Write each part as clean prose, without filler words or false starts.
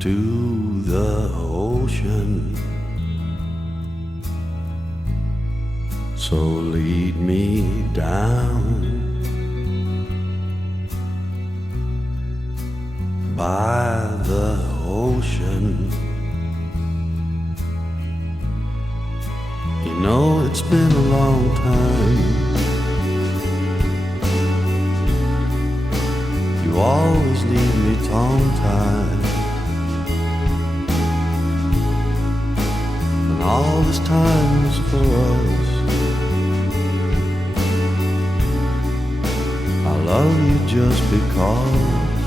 to the ocean. So lead me down by the ocean. You know it's been a long time. You always leave me tongue-tied. And all this time's for us. I love you just because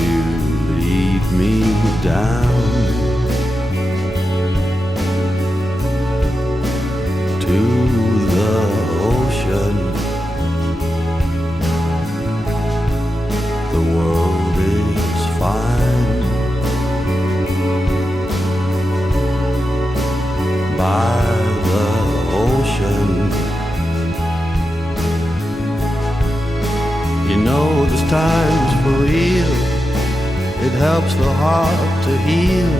you lead me down to the ocean. The world is fine by the ocean. You know this time's for real. It helps the heart to heal.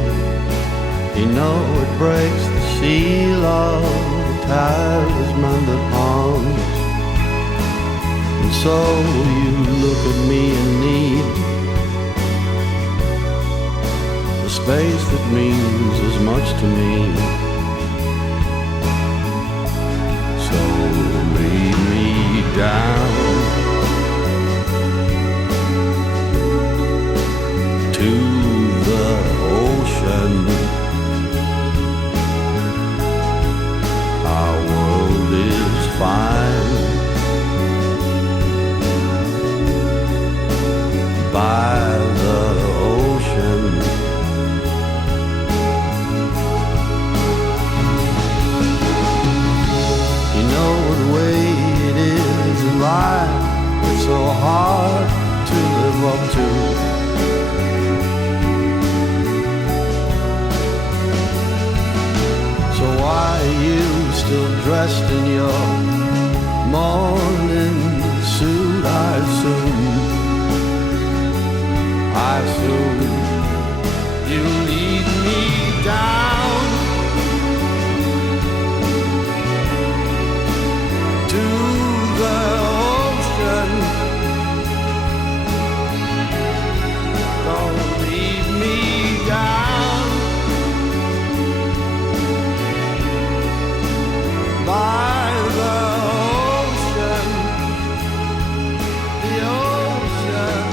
You know it breaks the seal of the talisman that haunts. And so you look at me and need the space that means as much to me. So lead me down to the ocean. Our world is fine by the ocean. You know the way it is in life. It's so hard to live up to. So why are you still dressed in your morning suit? I assume you lead me down to the ocean. Don't lead me down by the ocean, the ocean.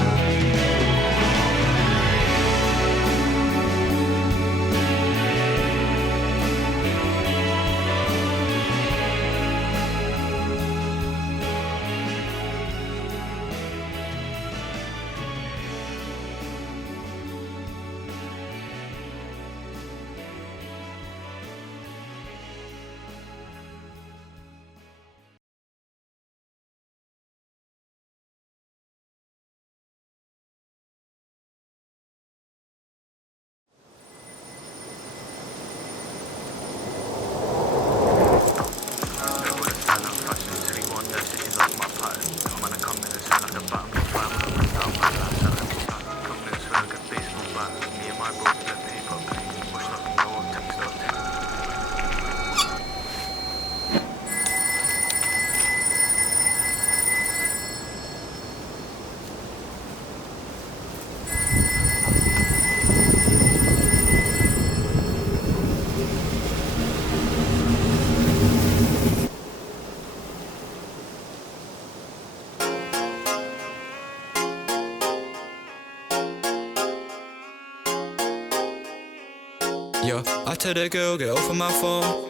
Yeah, I tell the girl, get off of my phone.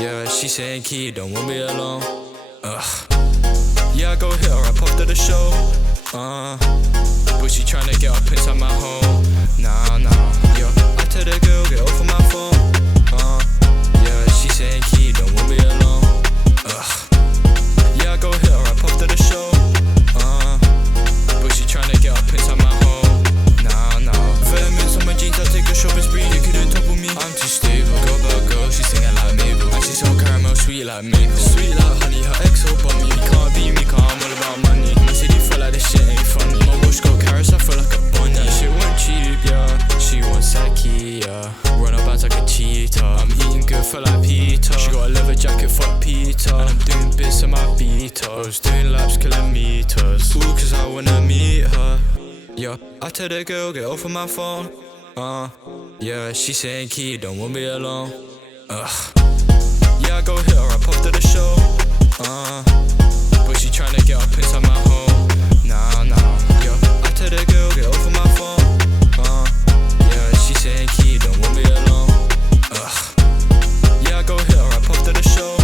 Yeah, she saying, kid, don't want me alone. Yeah, I go hit her up after the show. But she tryna get up inside my home. Nah. Yeah, I tell the girl, get off of my phone. Yeah, she saying, kid, don't want me alone. Yeah, I go hit her up after the show. But she tryna get up inside my home. Nah. 30 minutes on my jeans, I take a shopping spree. You couldn't topple me, I'm too stable. Girl, but girl, she singing like Mabel. And she's so caramel, sweet like maple. Sweet like honey, her ex so bummy. You can't beat me, cause I'm all about money. My city feel like this shit ain't funny. My watch got carrots, I feel like a bunny. That shit went cheap, yeah. She wants sake, yeah. Run up bounce like a cheetah. I'm eating good, feel like Peter. She got a leather jacket, fuck Peter. And I'm doing bits on my beaters. Doing laps, kilometers. Ooh, cause I wanna meet her. Yeah, I tell the girl, get off of my phone. Yeah, she saying, kid, don't want me alone. Yeah, I go hit her up after the show. But she tryna get up inside my home. Nah. Yeah, I tell the girl, get off of my phone. Yeah, she saying, kid, don't want me alone. Yeah, I go hit her up after the show.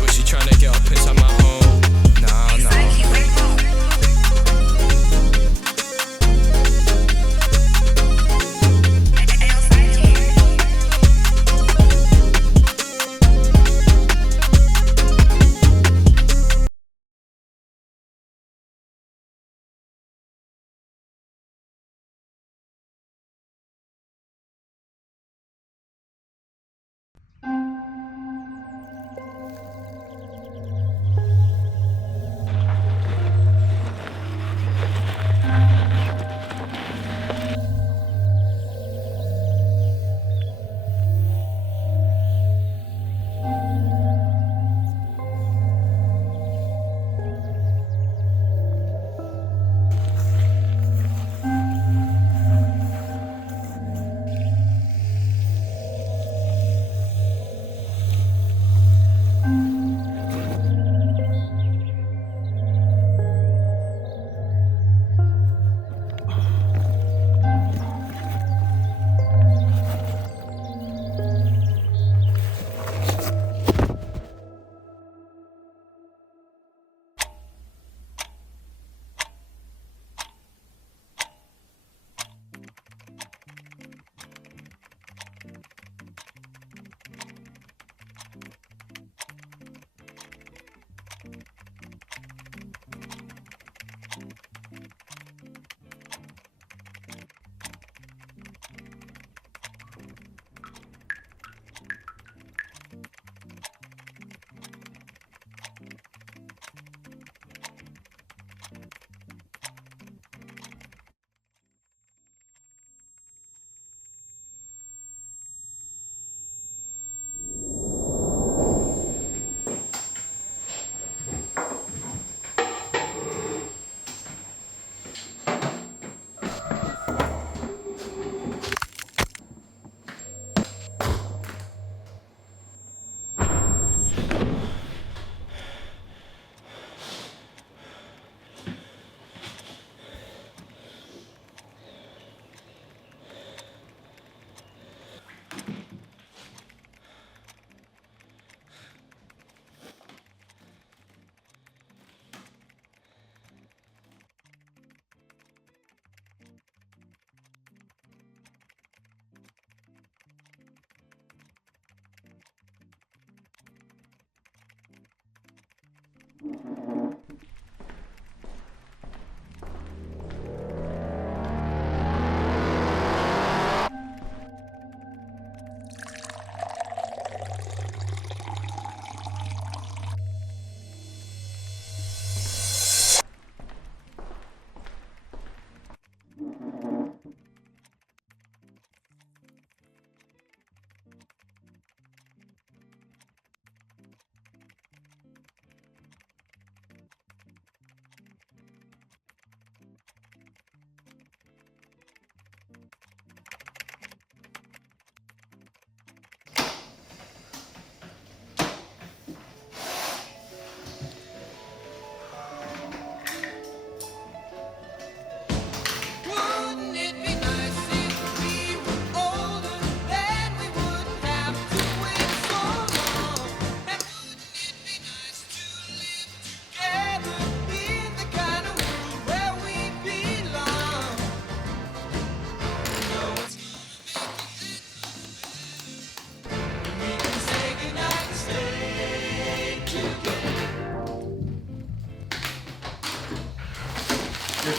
But she tryna get up inside my home. Nah.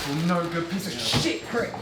ungrateful, no good piece of shit prick.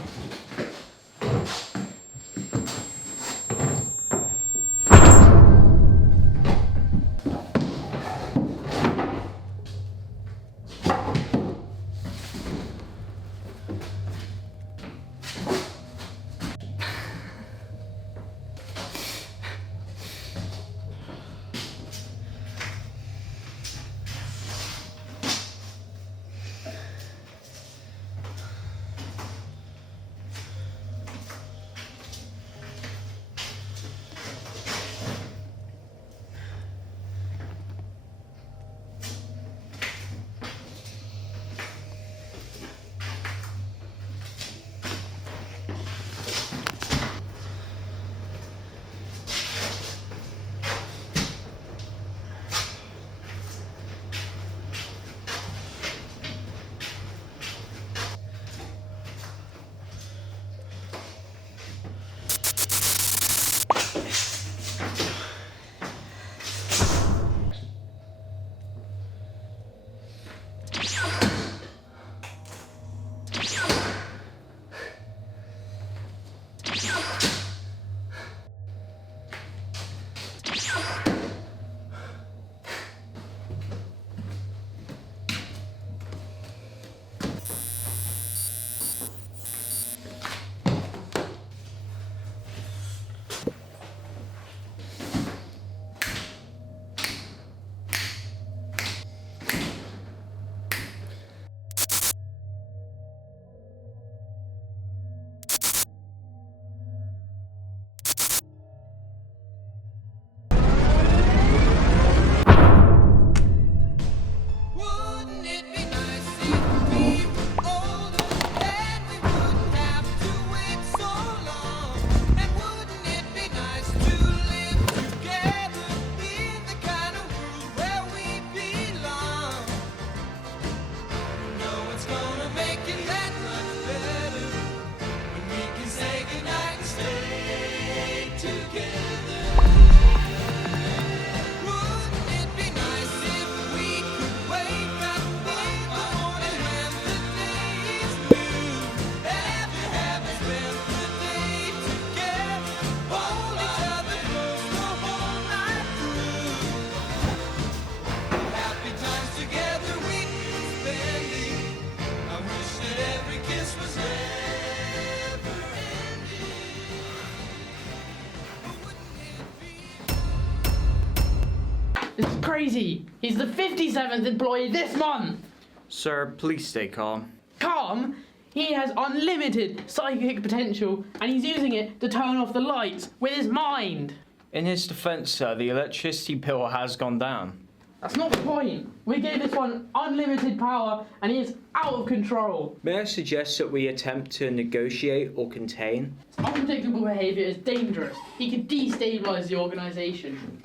It's crazy. He's the 57th employee this month. Sir, please stay calm. Calm? He has unlimited psychic potential and he's using it to turn off the lights with his mind. In his defence, sir, the electricity bill has gone down. That's not the point. We gave this one unlimited power and he is out of control. May I suggest that we attempt to negotiate or contain? Unpredictable behaviour is dangerous. He could destabilise the organisation.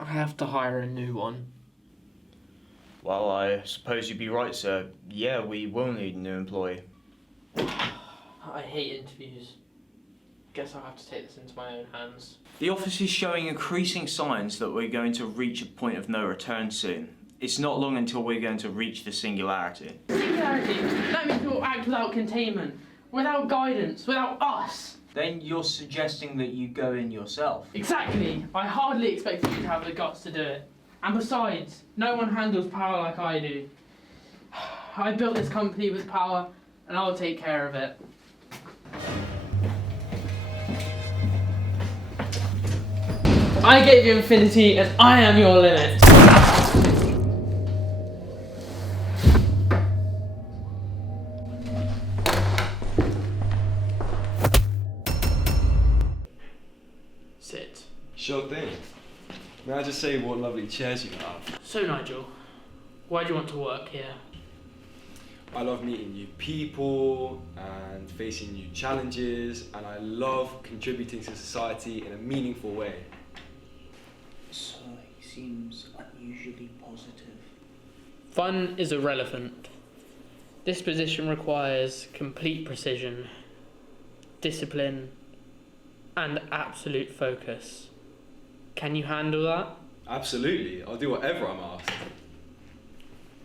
I have to hire a new one. Well, I suppose you'd be right, sir. Yeah, we will need a new employee. I hate interviews. Guess I'll have to take this into my own hands. The office is showing increasing signs that we're going to reach a point of no return soon. It's not long until we're going to reach the singularity. Singularity? That means we'll act without containment, without guidance, without us. Then you're suggesting that you go in yourself? Exactly. I hardly expected you to have the guts to do it. And besides, no one handles power like I do. I built this company with power, and I'll take care of it. I gave you infinity, and I am your limit. Sit. Sure thing. May I just say what lovely chairs you have? So, Nigel, why do you want to work here? I love meeting new people and facing new challenges, and I love contributing to society in a meaningful way. So he seems unusually positive. Fun is irrelevant. This position requires complete precision, discipline, and absolute focus. Can you handle that? Absolutely, I'll do whatever I'm asked.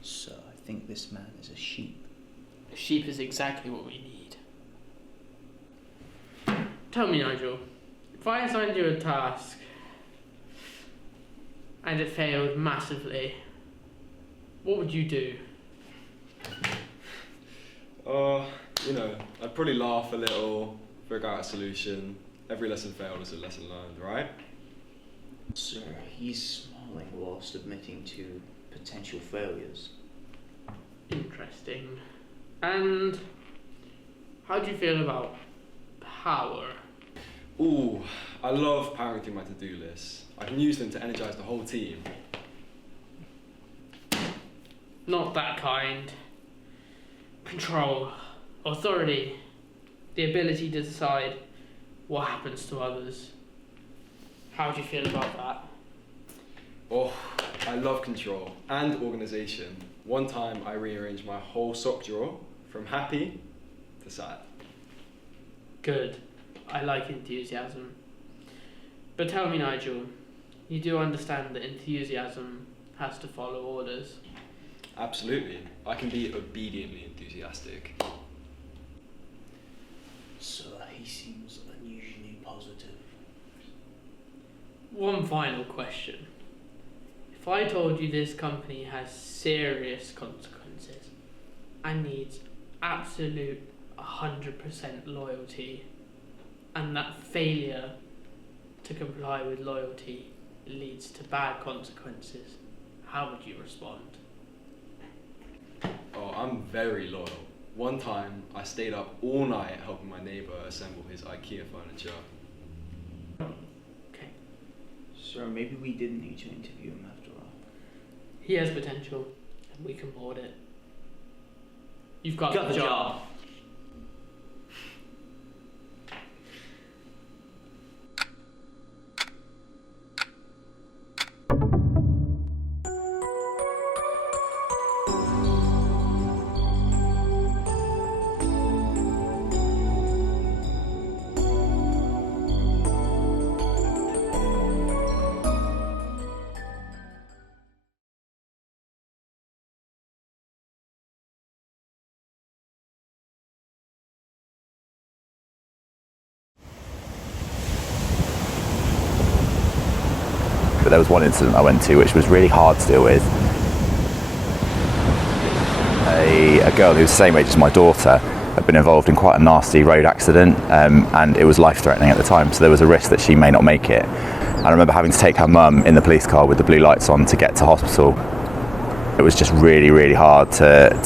So I think this man is a sheep. A sheep is exactly what we need. Tell me, Nigel, if I assigned you a task and it failed massively, what would you do? I'd probably laugh a little, figure out a solution. Every lesson failed is a lesson learned, right? Sir, he's smiling whilst admitting to potential failures. Interesting. And how do you feel about power? Ooh, I love powering through my to-do list. I can use them to energise the whole team. Not that kind. Control, authority, the ability to decide what happens to others. How do you feel about that? Oh, I love control and organisation. One time I rearranged my whole sock drawer from happy to sad. Good. I like enthusiasm. But tell me, Nigel, you do understand that enthusiasm has to follow orders? Absolutely. I can be obediently enthusiastic. Sir, he seems unusually positive. One final question. If I told you this company has serious consequences and needs absolute 100% loyalty, and that failure to comply with loyalty leads to bad consequences, how would you respond? Oh, I'm very loyal. One time I stayed up all night helping my neighbour assemble his IKEA furniture. Okay. Sir, maybe we didn't need to interview him after all. He has potential, and we can board it. You've got the job. But there was one incident I went to which was really hard to deal with. A girl who was the same age as my daughter had been involved in quite a nasty road accident, and it was life-threatening at the time, so there was a risk that she may not make it. I remember having to take her mum in the police car with the blue lights on to get to hospital. It was just really, really hard to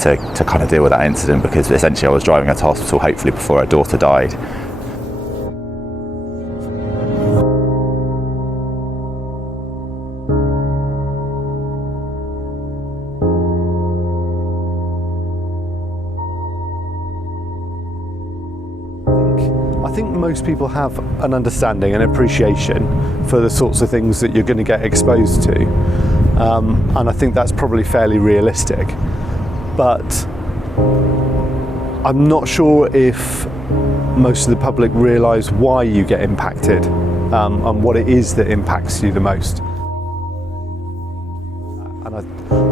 kind of deal with that incident, because essentially I was driving her to hospital hopefully before her daughter died. I think most people have an understanding and appreciation for the sorts of things that you're going to get exposed to, and I think that's probably fairly realistic, but I'm not sure if most of the public realise why you get impacted, and what it is that impacts you the most. And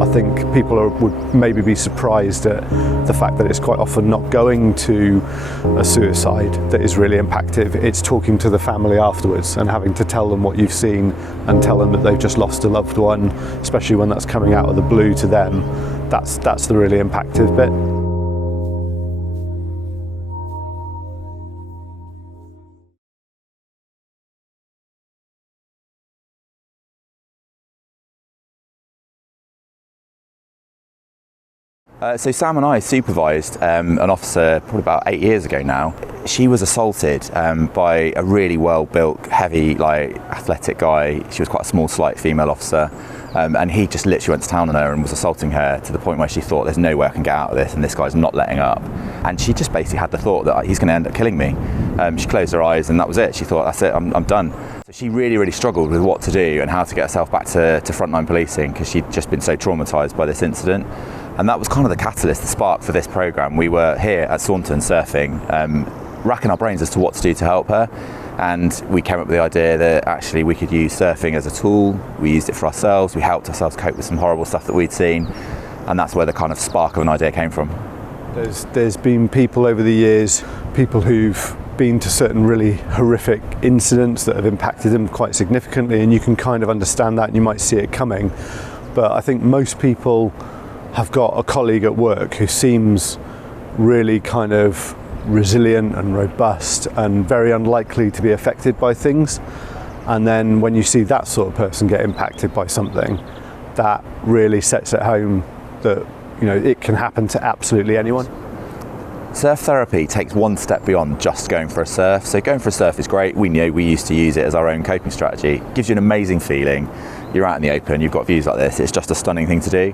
I think people would maybe be surprised at the fact that it's quite often not going to a suicide that is really impactful. It's talking to the family afterwards and having to tell them what you've seen and tell them that they've just lost a loved one, especially when that's coming out of the blue to them. That's the really impactful bit. So Sam and I supervised an officer probably about 8 years ago now. She was assaulted by a really well-built, heavy, athletic guy. She was quite a small, slight female officer, and he just literally went to town on her and was assaulting her to the point where she thought, there's no way I can get out of this, and this guy's not letting up. And she just basically had the thought that he's going to end up killing me. She closed her eyes and that was it. She thought, that's it, I'm done. So she really, really struggled with what to do and how to get herself back to frontline policing, because she'd just been so traumatised by this incident. And that was kind of the catalyst, the spark for this programme. We were here at Saunton surfing, racking our brains as to what to do to help her. And we came up with the idea that actually we could use surfing as a tool. We used it for ourselves. We helped ourselves cope with some horrible stuff that we'd seen. and that's where the kind of spark of an idea came from. There's been people over the years, people who've been to certain really horrific incidents that have impacted them quite significantly, and you can kind of understand that and you might see it coming. But I think most people have got a colleague at work who seems really kind of resilient and robust and very unlikely to be affected by things. And then when you see that sort of person get impacted by something, that really sets it home that, you know, it can happen to absolutely anyone. Surf therapy takes one step beyond just going for a surf. So going for a surf is great. We used to use it as our own coping strategy. It gives you an amazing feeling. You're out in the open, you've got views like this. It's just a stunning thing to do.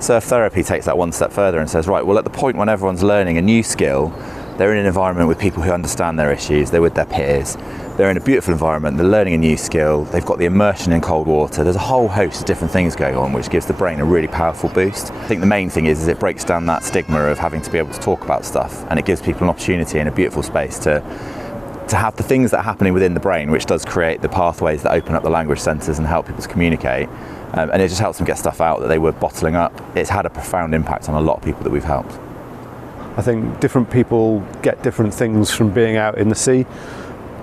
Surf therapy takes that one step further and says, right, well, at the point when everyone's learning a new skill, they're in an environment with people who understand their issues, they're with their peers, they're in a beautiful environment, they're learning a new skill, they've got the immersion in cold water, there's a whole host of different things going on which gives the brain a really powerful boost. I think the main thing is it breaks down that stigma of having to be able to talk about stuff, and it gives people an opportunity in a beautiful space to have the things that are happening within the brain, which does create the pathways that open up the language centres and help people to communicate, and it just helps them get stuff out that they were bottling up. It's had a profound impact on a lot of people that we've helped. I think different people get different things from being out in the sea.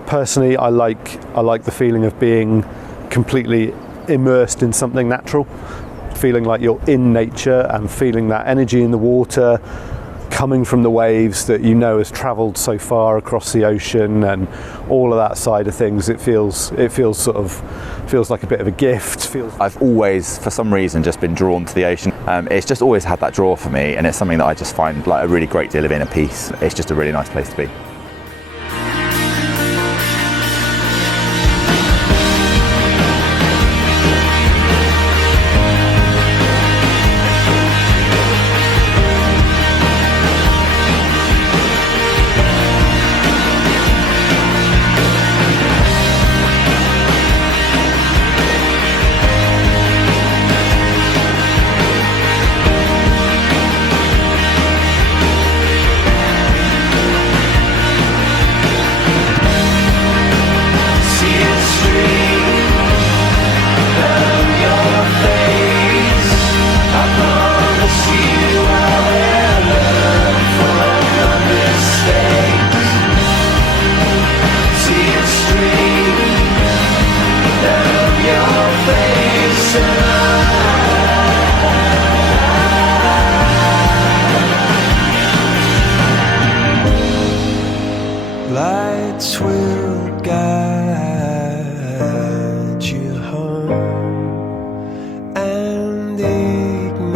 Personally, I like the feeling of being completely immersed in something natural, feeling like you're in nature and feeling that energy in the water coming from the waves that you know has travelled so far across the ocean, and all of that side of things. It feels like a bit of a gift. I've always, for some reason, just been drawn to the ocean. It's just always had that draw for me, and it's something that I just find like a really great deal of inner peace. It's just a really nice place to be. Lights will guide you home and ignite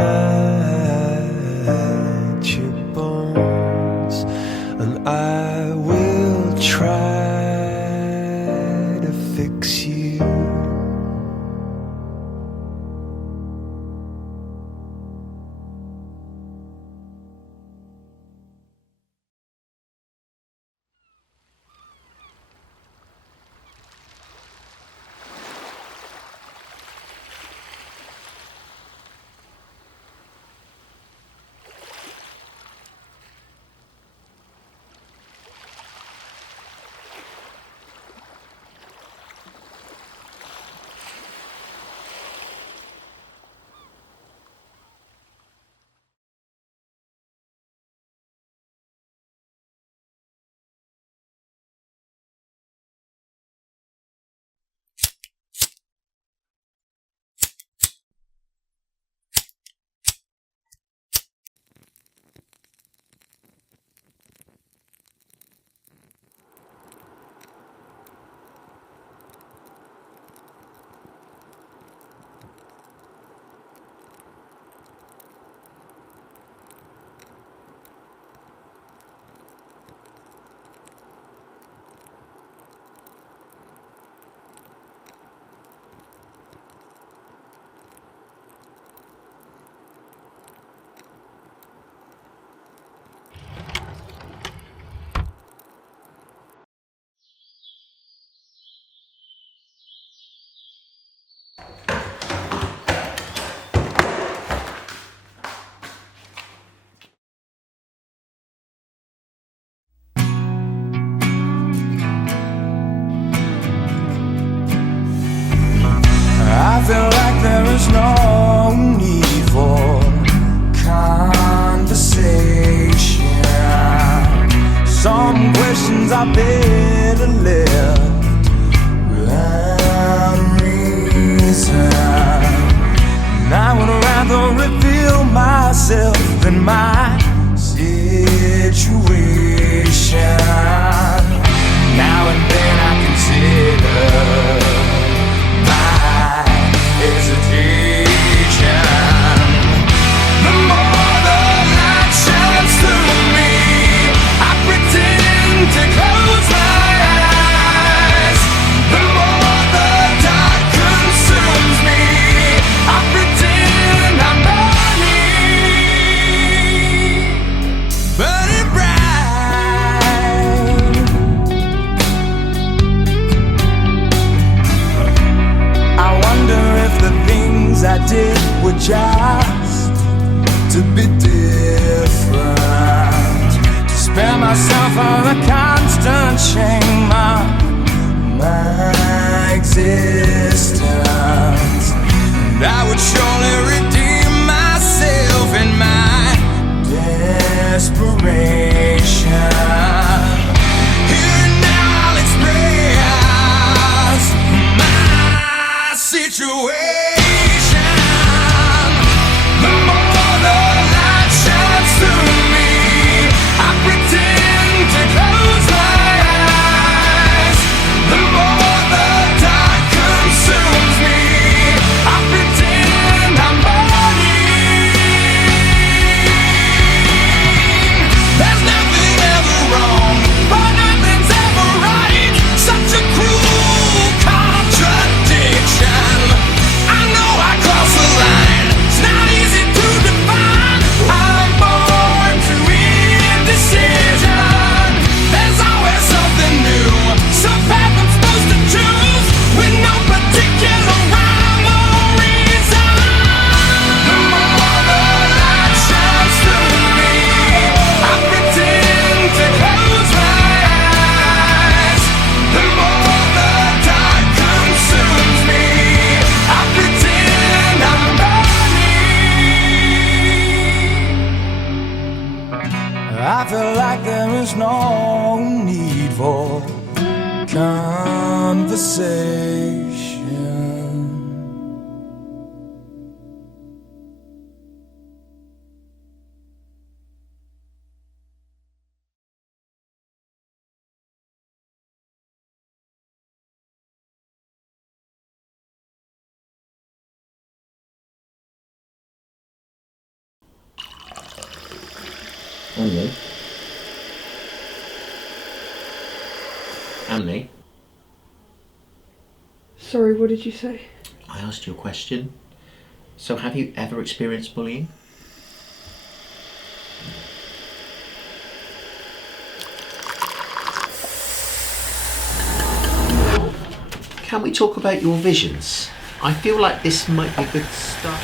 your bones, and I will try to fix you. I feel like there is no need for things I better left without a reason. And I would rather reveal myself than my situation. Now and then I consider my hesitation. The more the light shines through me, I pretend to close my eyes. The more the dark consumes me, I pretend I'm burning bright. I wonder if the things I did were just to be different, to spare myself of the constant shame of my existence. And I would surely redeem myself in my desperation. Here and now I'll express my situation. The more the light shines through me, I pretend to close my eyes. The more the dark consumes me, I pretend I'm burning. There's nothing ever wrong, but nothing's ever right. Such a cruel contradiction. I know I cross the line, it's not easy to define. I'm born to indecision. There's always something new, some path I'm supposed to choose, with no particular rhyme or reason. The more the light shines through me, I pretend to close my eyes. The more the dark consumes me, I pretend I'm burning. I feel like there is no need for conversation. Emily? Emily? Sorry, what did you say? I asked you a question. So have you ever experienced bullying? Can we talk about your visions? I feel like this might be a good start.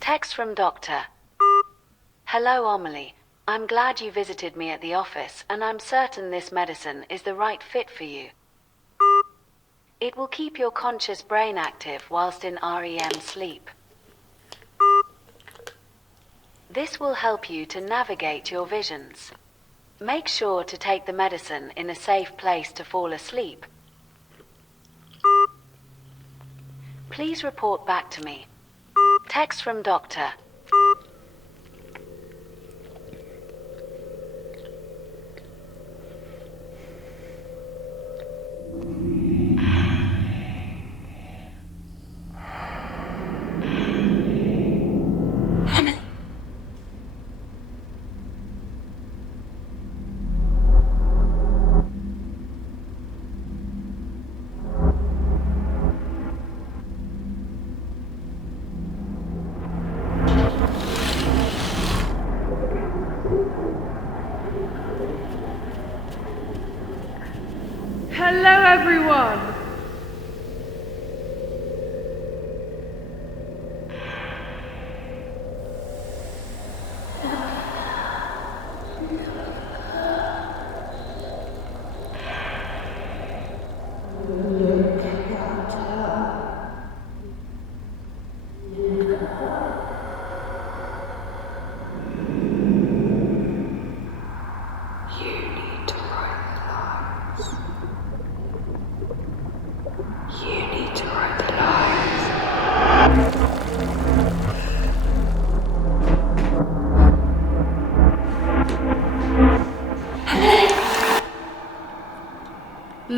Text from Doctor. Hello, Amelie. I'm glad you visited me at the office, and I'm certain this medicine is the right fit for you. It will keep your conscious brain active whilst in REM sleep. This will help you to navigate your visions. Make sure to take the medicine in a safe place to fall asleep. Please report back to me. Text from Doctor.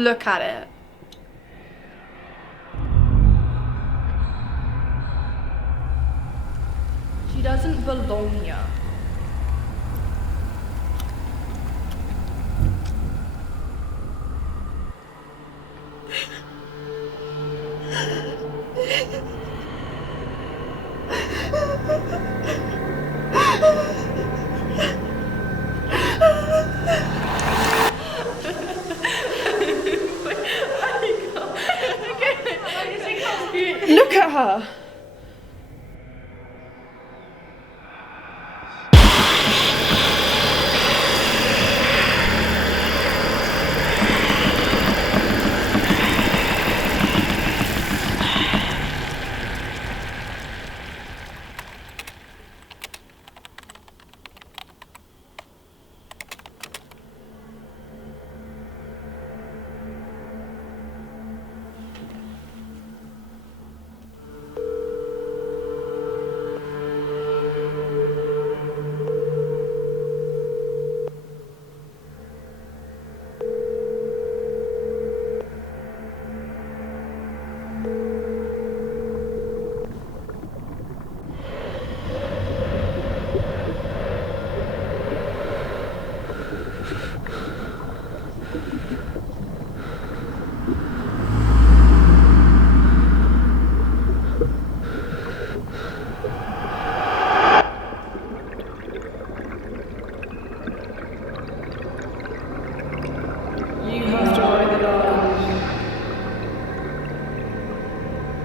Look at it. She doesn't belong here. Look at her.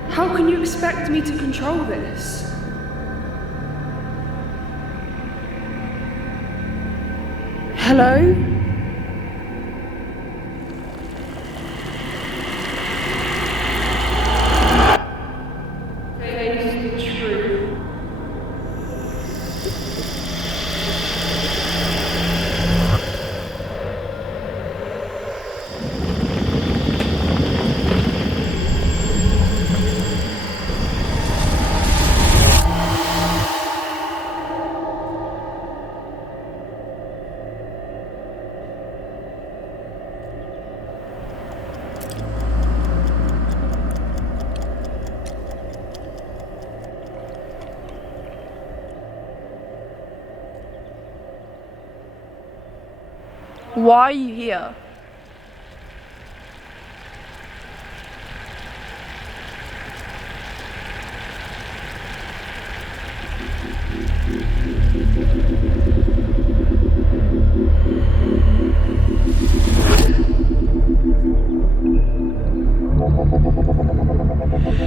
How can you expect me to control this? Hello? Face the truth. Why are you here?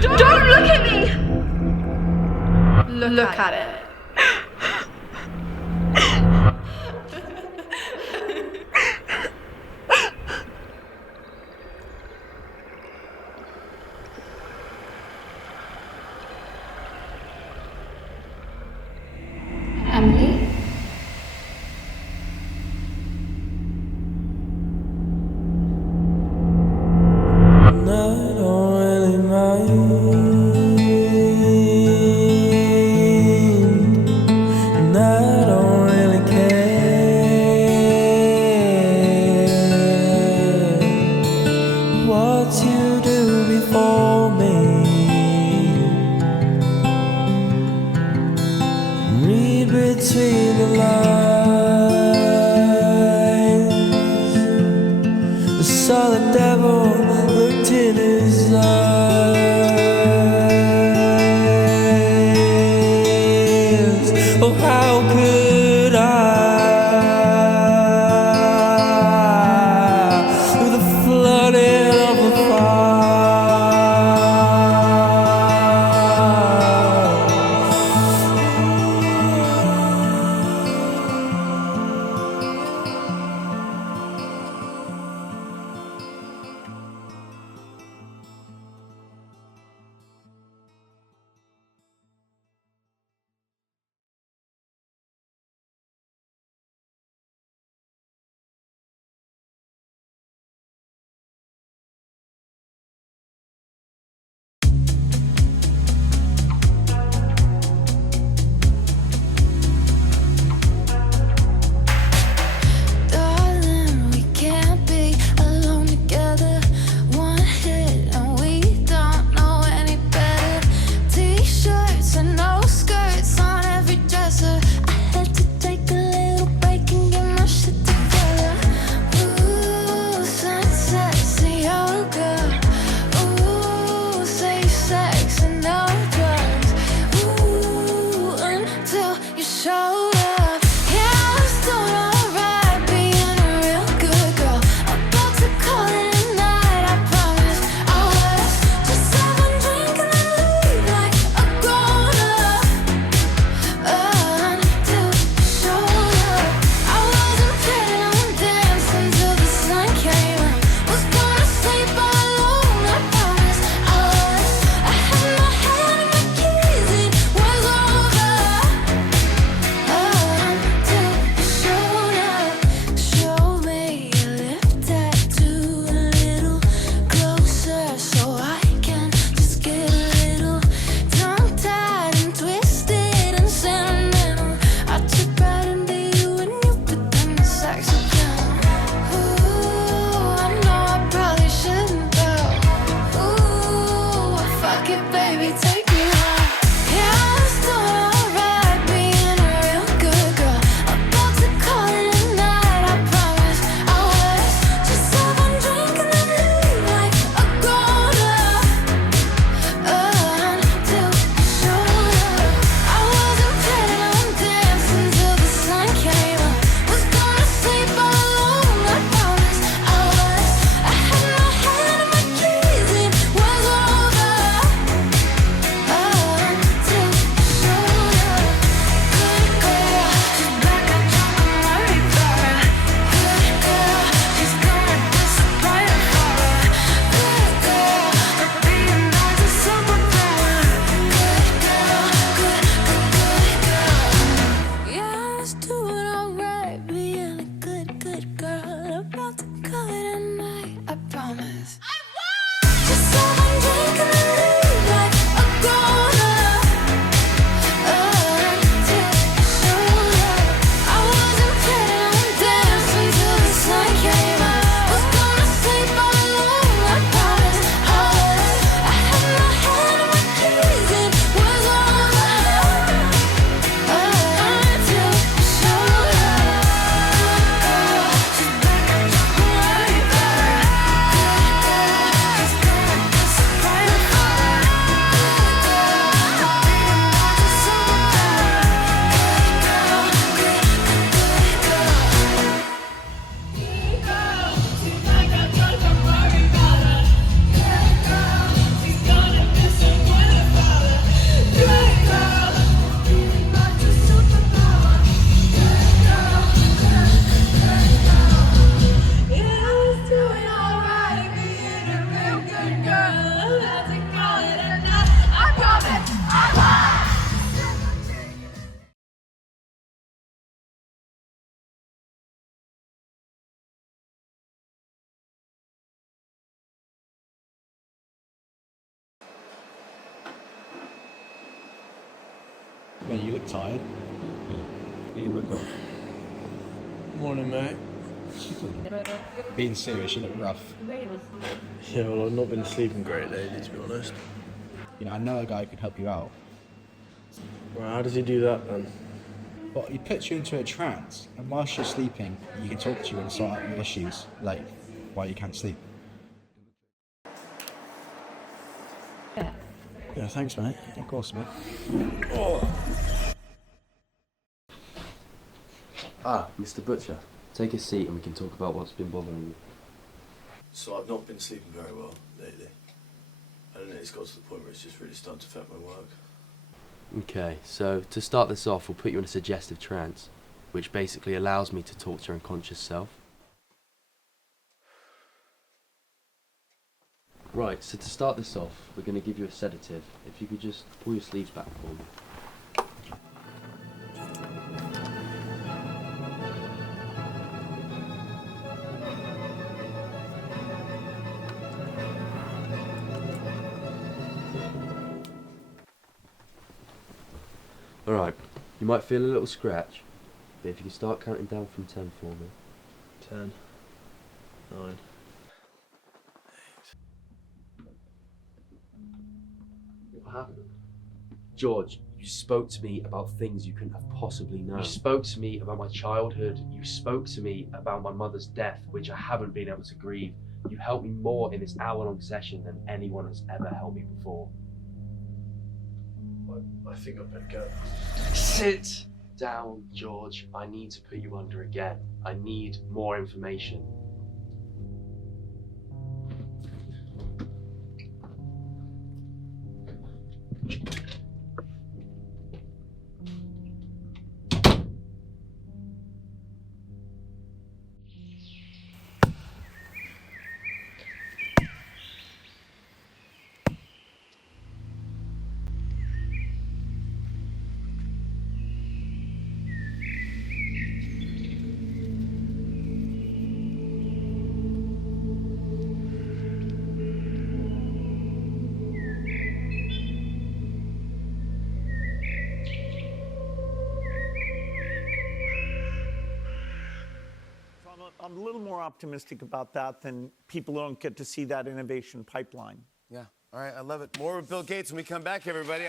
Don't look at me! Look at it. Emily? I don't really mind, and I don't really care what you do before me. Read between the lines. I saw the devil looked in his eyes. Oh, how could I, with the flooding of the Mate, you look tired. You look up. Morning, mate. Being serious, you look rough. Yeah, well, I've not been sleeping great lately, to be honest. You know, I know a guy who can help you out. Well, how does he do that then? Well, he puts you into a trance, and whilst you're sleeping, you can talk to you and sort out your issues, like why you can't sleep. Yeah, thanks, mate. Of course, mate. Ah, Mr. Butcher. Take a seat and we can talk about what's been bothering you. So I've not been sleeping very well lately. And it's got to the point where it's just really starting to affect my work. Okay, so to start this off, we'll put you in a suggestive trance, which basically allows me to talk to your unconscious self. Right, so to start this off, we're going to give you a sedative. If you could just pull your sleeves back for me. Alright, you might feel a little scratch, but if you can start counting down from 10 for me. 10, 9. What happened? George, you spoke to me about things you couldn't have possibly known. You spoke to me about my childhood. You spoke to me about my mother's death, which I haven't been able to grieve. You helped me more in this hour-long session than anyone has ever helped me before. I think I better go. Sit down, George. I need to put you under again. I need more information. I'm a little more optimistic about that than people who don't get to see that innovation pipeline. Yeah. All right. I love it. More with Bill Gates when we come back, everybody.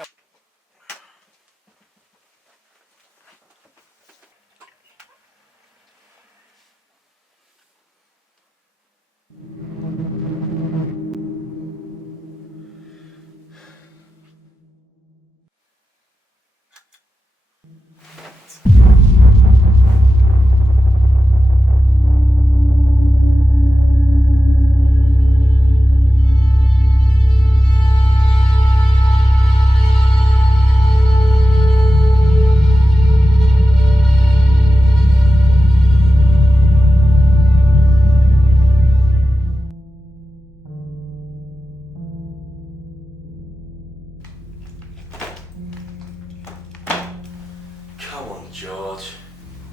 Come on, George.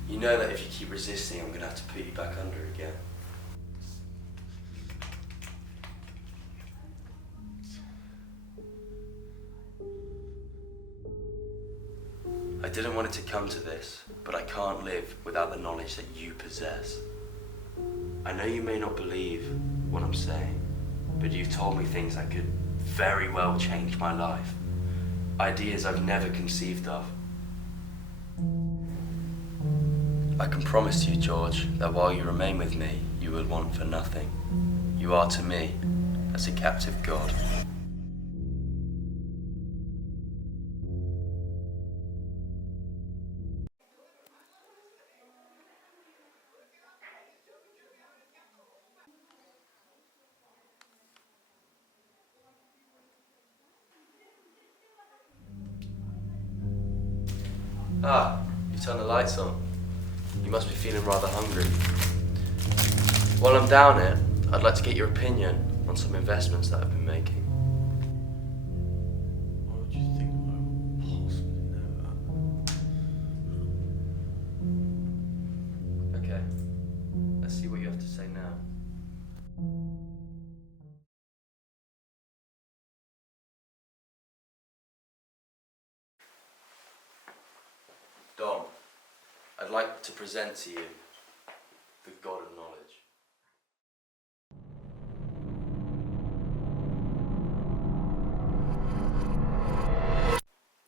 You know that if you keep resisting, I'm going to have to put you back under again. I didn't want it to come to this, but I can't live without the knowledge that you possess. I know you may not believe what I'm saying, but you've told me things that could very well change my life. Ideas I've never conceived of. I can promise you, George, that while you remain with me, you will want for nothing. You are to me as a captive god. Ah, you turned the lights on. You must be feeling rather hungry. While I'm down here, I'd like to get your opinion on some investments that I've been making. Why would you think I would possibly know that? Okay, let's see what you have to say now. Dom, I'd like to present to you the God of Knowledge.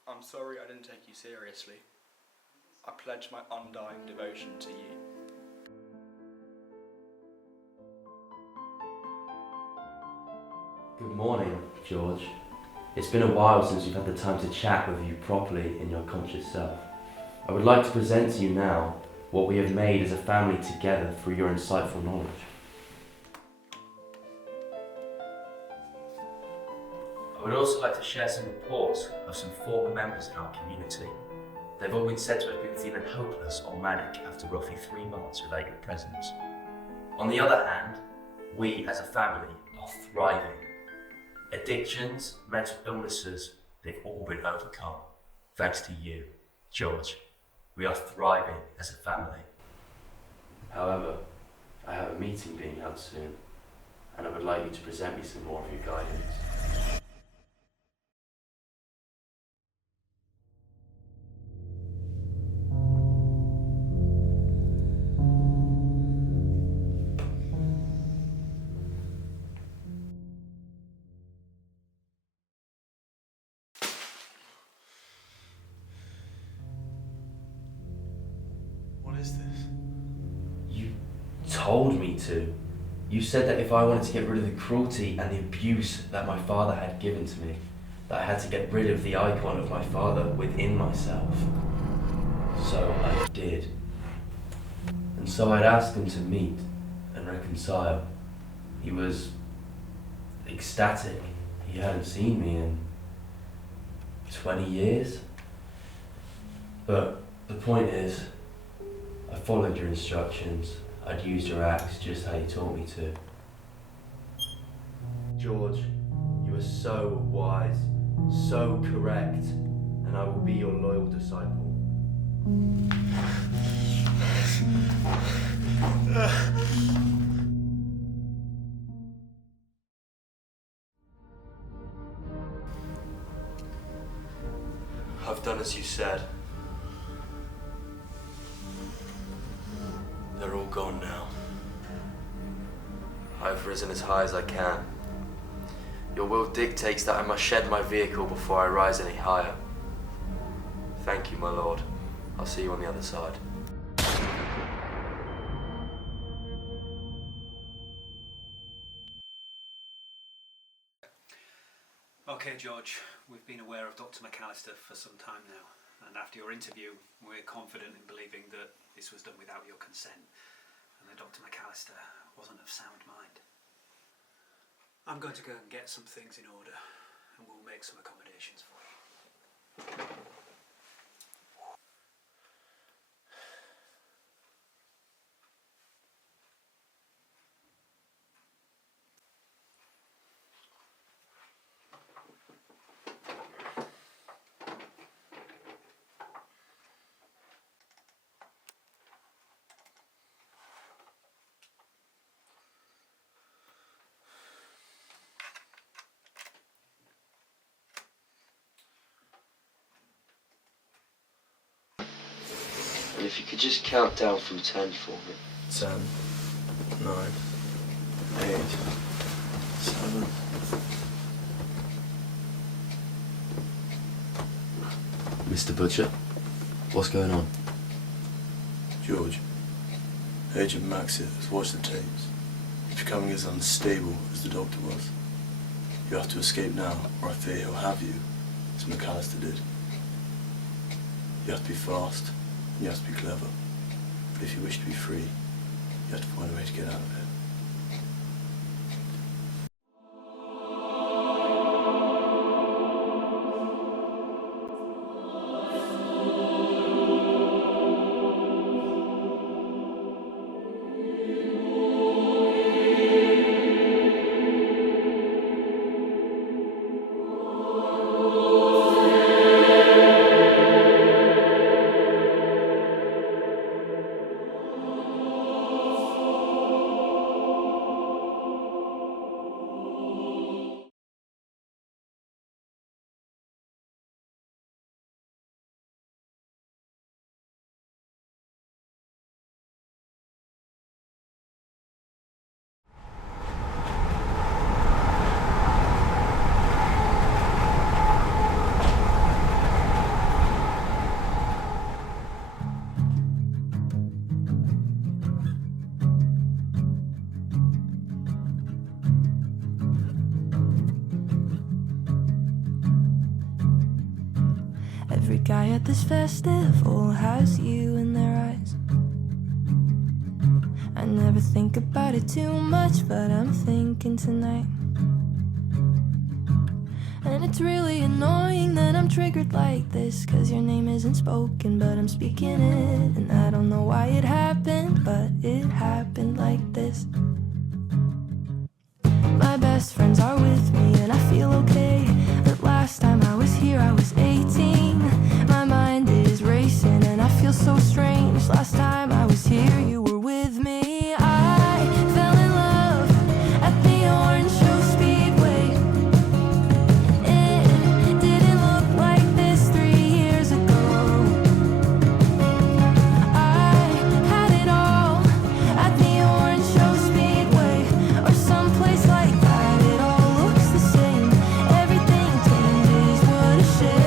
I'm sorry I didn't take you seriously. I pledge my undying devotion to you. Good morning, George. It's been a while since we've had the time to chat with you properly in your conscious self. I would like to present to you now what we have made as a family together through your insightful knowledge. I would also like to share some reports of some former members in our community. They've all been said to have been feeling hopeless or manic after roughly 3 months without your presence. On the other hand, we as a family are thriving. Addictions, mental illnesses, they've all been overcome. Thanks to you, George. We are thriving as a family. However, I have a meeting being held soon, and I would like you to present me some more of your guidance. What is this? You told me to. You said that if I wanted to get rid of the cruelty and the abuse that my father had given to me, that I had to get rid of the icon of my father within myself. So I did. And so I'd asked him to meet and reconcile. He was ecstatic. He hadn't seen me in 20 years. But the point is, I followed your instructions. I'd used your axe just how you taught me to. George, you are so wise, so correct, and I will be your loyal disciple. I've done as you said. They're all gone now. I've risen as high as I can. Your will dictates that I must shed my vehicle before I rise any higher. Thank you, my lord. I'll see you on the other side. Okay, George, we've been aware of Dr. McAllister for some time now, and after your interview, we're confident in believing that this was done without your consent, and that Dr. McAllister wasn't of sound mind. I'm going to go and get some things in order, and we'll make some accommodations for you. And if you could just count down from 10 for me. 10, 9, 8, 7. Mr. Butcher, what's going on? George, Agent Maxit has watched the tapes. You're becoming as unstable as the doctor was. You have to escape now, or I fear he'll have you, as McAllister did. You have to be fast, and you have to be clever. But if you wish to be free, you have to find a way to get out of it. Every guy at this festival has you in their eyes. I never think about it too much, but I'm thinking tonight. And it's really annoying that I'm triggered like this, 'cause your name isn't spoken, but I'm speaking it. And I don't know why it happened, but it happened like this. My best friends are with me and I feel okay, but last time I was here I was 18. My mind is racing and I feel so strange. Last time I was here you were with me. I fell in love at the Orange Show Speedway. It didn't look like this 3 years ago. I had it all at the Orange Show Speedway, or someplace like that. It all looks the same. Everything changes. What a shame.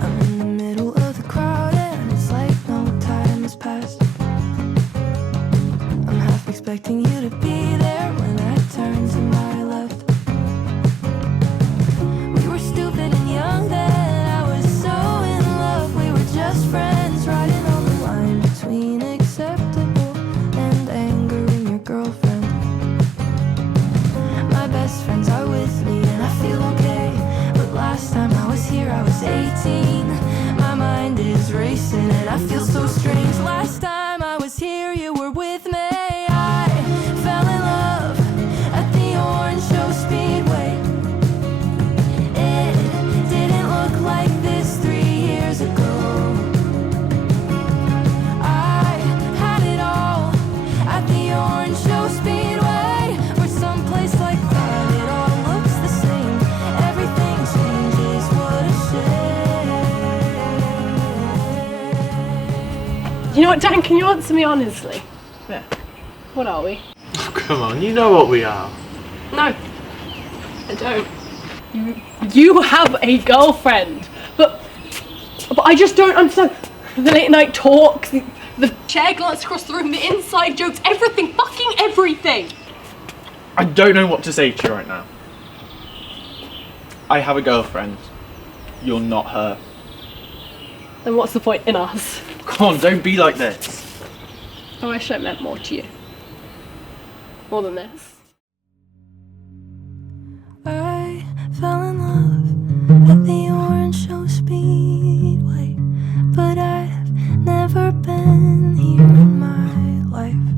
I'm in the middle of the crowd and it's like no time has passed. I'm half expecting you to be there when I turn to my left. We were stupid and young then. I was so in love. We were just friends, riding on the line between acceptable and angering your girlfriend. My best friends are with me and I feel okay, but last time I was here I was 18. My mind is racing and I feel so strange. Last time I was here you were with me. I fell in love at the Orange Show Speedway. It didn't look like this 3 years ago. I had it all at the Orange Show Speedway, or someplace like that. It all looks the same. Everything changes. What a shame. You know what, Dan, can you answer me honestly? Yeah. What are we? Come on, you know what we are. No, I don't. You have a girlfriend, but I just don't understand the late night talks, the chair glance across the room, the inside jokes, everything, fucking everything. I don't know what to say to you right now. I have a girlfriend. You're not her. Then what's the point in us? Come on, don't be like this. I wish I meant more to you. More than this. I fell in love at the Orange Show Speedway, but I've never been here in my life.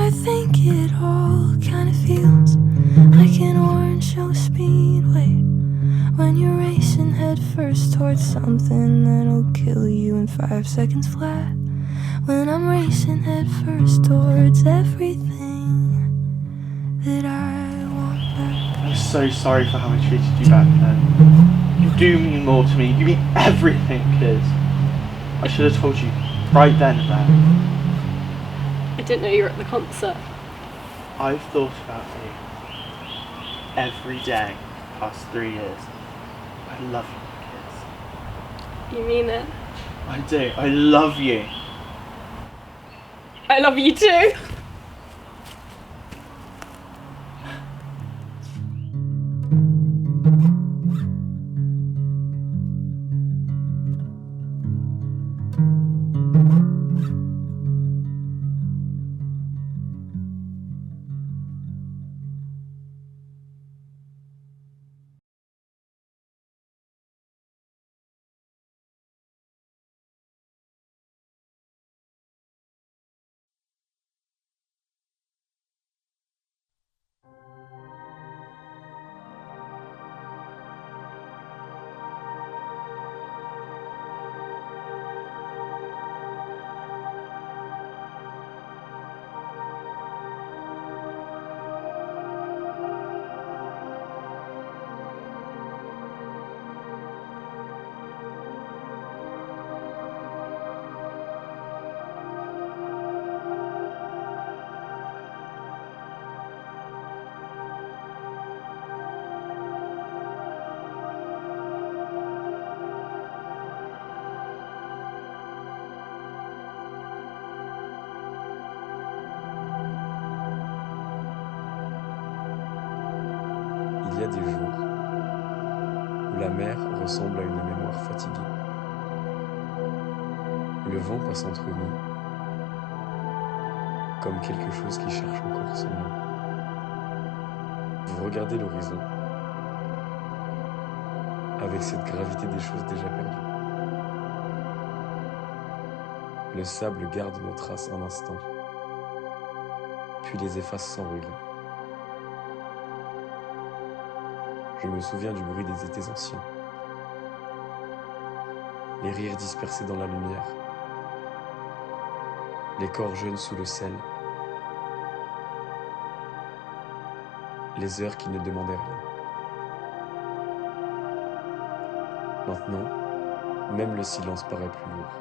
I think it all kind of feels like an Orange Show Speedway, when you're racing head first towards something that'll kill you in 5 seconds flat. When I'm racing head first towards everything that I want back. I'm so sorry for how I treated you back then. You do mean more to me. You mean everything, Liz. I should have told you right then and there. I didn't know you were at the concert. I've thought about you every day the past 3 years. I love you, Liz. You mean it? I do. I love you. I love you too. des jours où la mer ressemble à une mémoire fatiguée. Le vent passe entre nous comme quelque chose qui cherche encore son nom. Vous regardez l'horizon avec cette gravité des choses déjà perdues. Le sable garde nos traces un instant, puis les efface sans regret. Je me souviens du bruit des étés anciens, les rires dispersés dans la lumière, les corps jeunes sous le sel, les heures qui ne demandaient rien. Maintenant, même le silence paraît plus lourd.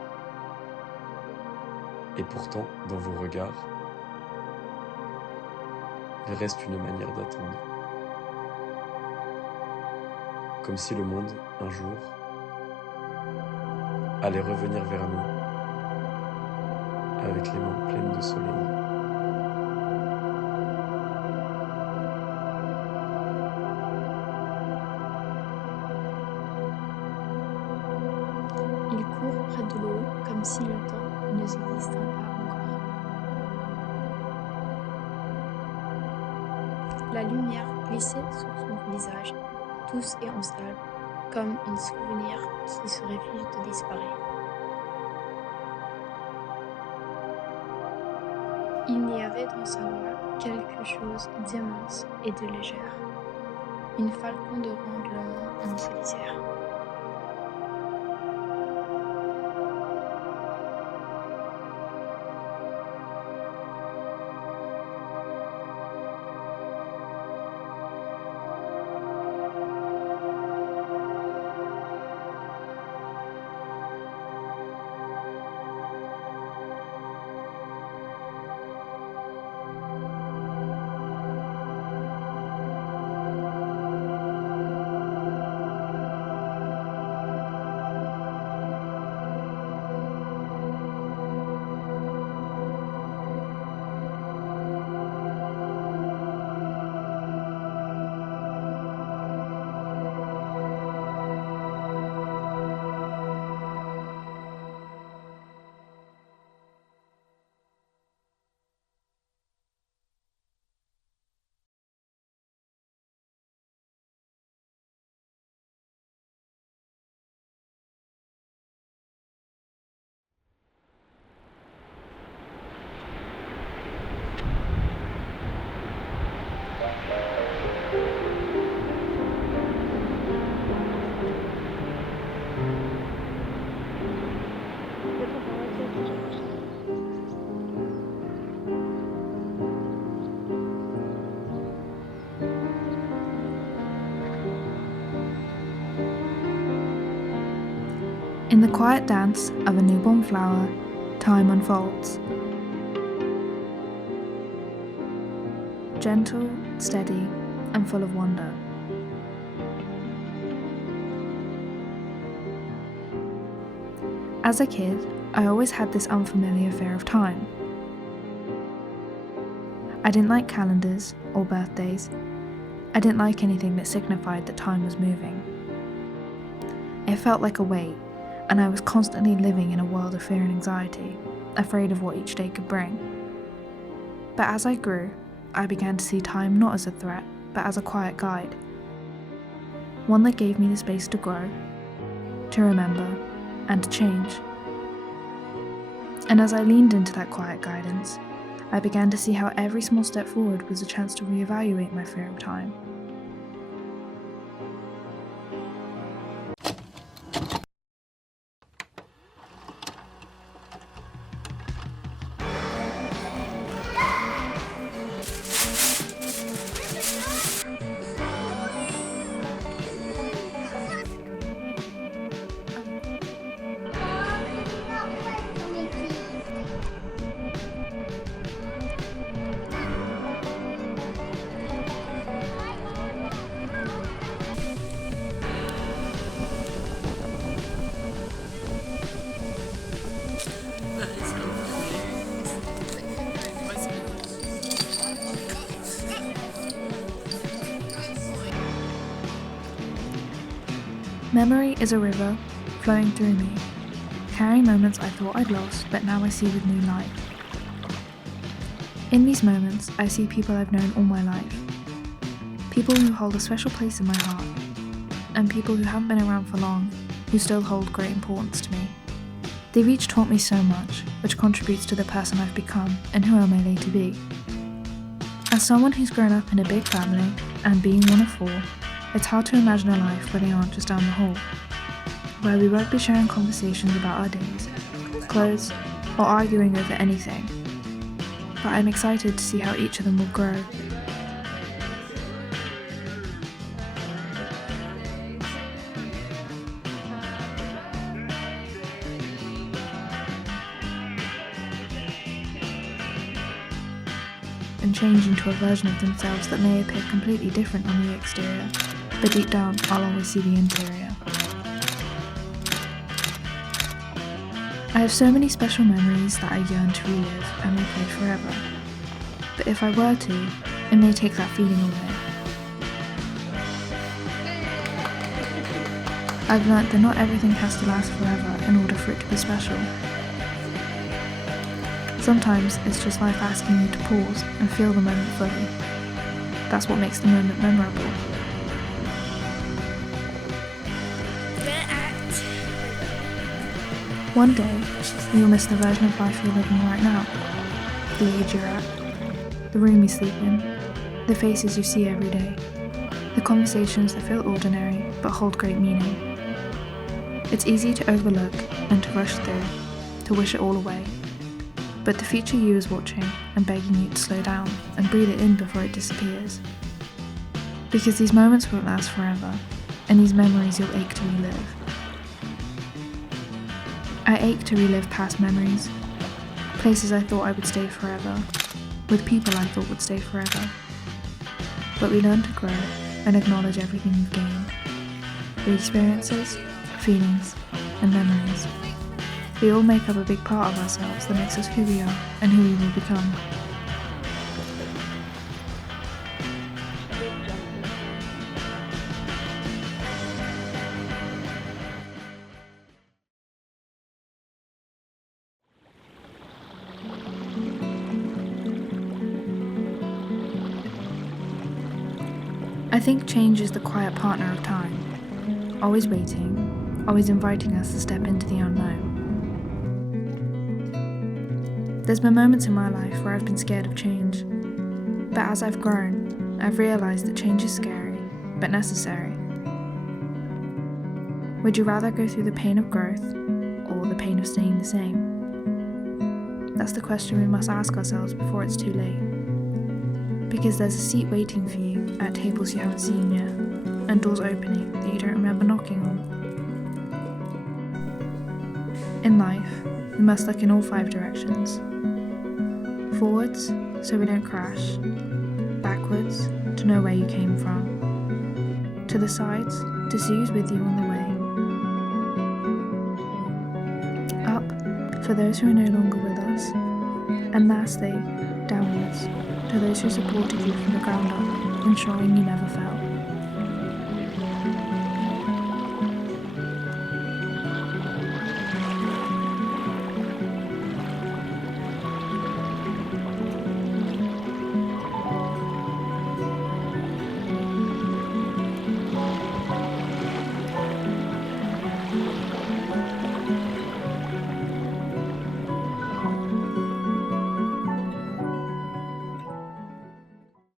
Et pourtant, dans vos regards, il reste une manière d'attendre. Comme si le monde, un jour, allait revenir vers nous avec les mains pleines de soleil. Il court près de l'eau comme si le temps ne existait pas encore. La lumière glissait sur son visage, douce et instable, comme un souvenir qui se refuse de disparaître. Il y avait dans sa voix quelque chose d'immense et de légère, une falcon de rendre le monde en solitaire. In the quiet dance of a newborn flower, time unfolds. Gentle, steady, and full of wonder. As a kid, I always had this unfamiliar fear of time. I didn't like calendars or birthdays. I didn't like anything that signified that time was moving. It felt like a weight, and I was constantly living in a world of fear and anxiety, afraid of what each day could bring. But as I grew, I began to see time not as a threat, but as a quiet guide. One that gave me the space to grow, to remember, and to change. And as I leaned into that quiet guidance, I began to see how every small step forward was a chance to reevaluate my fear of time. Memory is a river flowing through me, carrying moments I thought I'd lost but now I see with new light. In these moments, I see people I've known all my life. People who hold a special place in my heart, and people who haven't been around for long, who still hold great importance to me. They've each taught me so much, which contributes to the person I've become and who I may later be. As someone who's grown up in a big family, and being one of 4, it's hard to imagine a life where they aren't just down the hall, where we won't be sharing conversations about our days, clothes, or arguing over anything. But I'm excited to see how each of them will grow. And change into a version of themselves that may appear completely different on the exterior, but deep down I'll always see the interior. I have so many special memories that I yearn to relive and replay forever. But if I were to, it may take that feeling away. I've learnt that not everything has to last forever in order for it to be special. Sometimes it's just life asking you to pause and feel the moment fully. That's what makes the moment memorable. One day, you'll miss the version of life you're living right now. The age you're at, the room you sleep in, the faces you see every day, the conversations that feel ordinary but hold great meaning. It's easy to overlook and to rush through, to wish it all away. But the future you is watching and begging you to slow down and breathe it in before it disappears. Because these moments won't last forever, and these memories you'll ache to relive. I ache to relive past memories, places I thought I would stay forever, with people I thought would stay forever. But we learn to grow and acknowledge everything we've gained, the experiences, feelings, and memories. They all make up a big part of ourselves that makes us who we are and who we will become. I think change is the quiet partner of time, always waiting, always inviting us to step into the unknown. There's been moments in my life where I've been scared of change, but as I've grown, I've realised that change is scary, but necessary. Would you rather go through the pain of growth, or the pain of staying the same? That's the question we must ask ourselves before it's too late. Because there's a seat waiting for you at tables you haven't seen yet, and doors opening that you don't remember knocking on. In life, we must look in all 5 directions. Forwards, so we don't crash. Backwards, to know where you came from. To the sides, to see who's with you on the way. Up, for those who are no longer with us. And lastly, downwards, to those who supported you from the ground up, ensuring you never fell.